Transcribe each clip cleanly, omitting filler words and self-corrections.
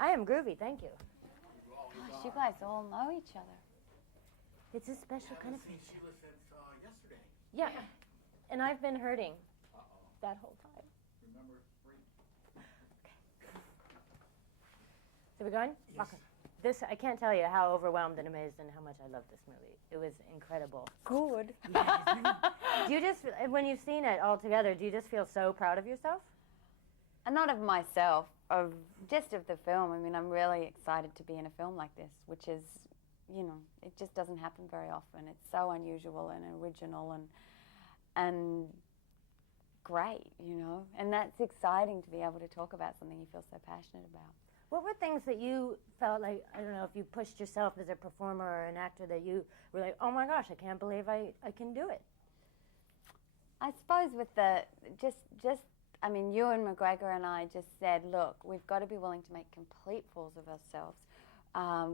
I am groovy, thank you. Gosh, you guys all know each other. It's a special kind of friendship. Sheila since yesterday. Yeah, and I've been hurting that whole time. Remember spring? So we're going? Yes. Okay. This, I can't tell you how overwhelmed and amazed and how much I love this movie. It was incredible. Good. Do you just, when you've seen it all together, do you just feel so proud of yourself? And not of myself, just of the film. I mean, I'm really excited to be in a film like this, which is, you know, it just doesn't happen very often. It's so unusual and original and great, you know. And that's exciting to be able to talk about something you feel so passionate about. What were things that you felt like, I don't know, if you pushed yourself as a performer or an actor that you were like, oh my gosh, I can't believe I can do it? I suppose with the, I mean, Ewan McGregor and I just said, look, we've got to be willing to make complete fools of ourselves.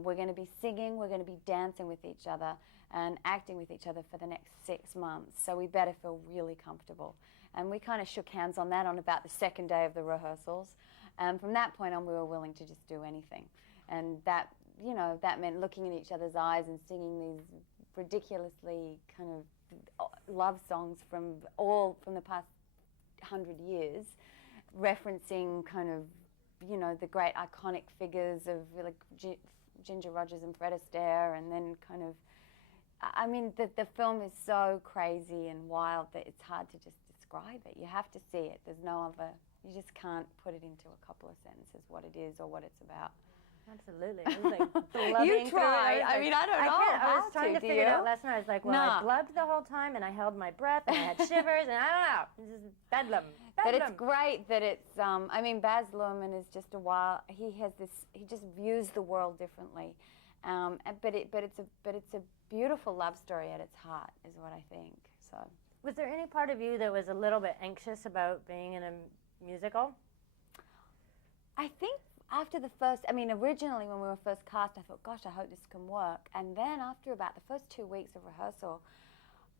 We're going to be singing, we're going to be dancing with each other and acting with each other for the next 6 months, so we better feel really comfortable. And we kind of shook hands on that on about the second day of the rehearsals. And from that point on, we were willing to just do anything. And that, you know, that meant looking in each other's eyes and singing these ridiculously kind of love songs from the past 100 years, referencing kind of, you know, the great iconic figures of like Ginger Rogers and Fred Astaire, and then kind of, I mean, the film is so crazy and wild that it's hard to just describe it. You have to see it. There's no other, you just can't put it into a couple of sentences what it is or what it's about. Absolutely. I was like blubbing. You tried. I mean, I don't know. I was trying to figure it out last night. I was like, well, I blubbed the whole time, and I held my breath, and I had shivers, and I don't know. It's just bedlam. But it's great that it's, I mean, Baz Luhrmann is just he has this, he just views the world differently. But it's a beautiful love story at its heart, is what I think. So. Was there any part of you that was a little bit anxious about being in a musical? I think after the first, I mean, originally when we were first cast, I thought, gosh, I hope this can work. And then after about the first 2 weeks of rehearsal,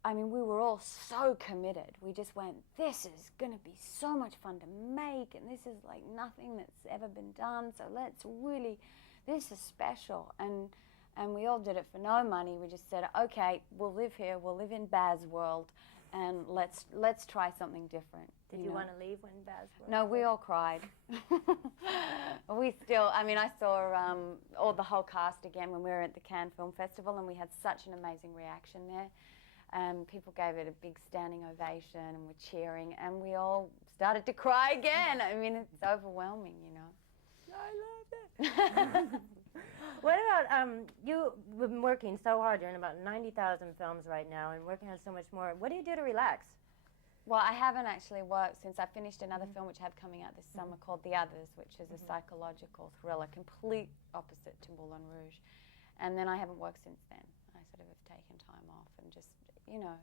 I mean, we were all so committed. We just went, this is going to be so much fun to make, and this is like nothing that's ever been done, so let's really, this is special. And we all did it for no money. We just said, okay, we'll live here, we'll live in Baz world, and let's try something different. Did you want to leave when Baz was? No, we all cried. We still, I mean, I saw the whole cast again when we were at the Cannes Film Festival, and we had such an amazing reaction there. People gave it a big standing ovation and were cheering, and we all started to cry again. I mean, it's overwhelming, you know. I love it. What about, you've been working so hard. You're in about 90,000 films right now and working on so much more. What do you do to relax? Well, I haven't actually worked since I finished another film which I have coming out this summer called The Others, which is a psychological thriller, complete opposite to Moulin Rouge. And then I haven't worked since then. I sort of have taken time off and just, you know,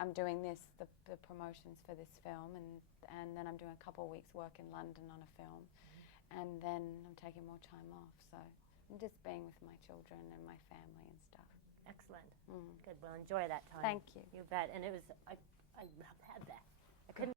I'm doing the promotions for this film, and then I'm doing a couple of weeks work in London on a film, and then I'm taking more time off. So I'm just being with my children and my family and stuff. Excellent. Good. Well, enjoy that time. Thank you. You bet. And it was, I had that. I couldn't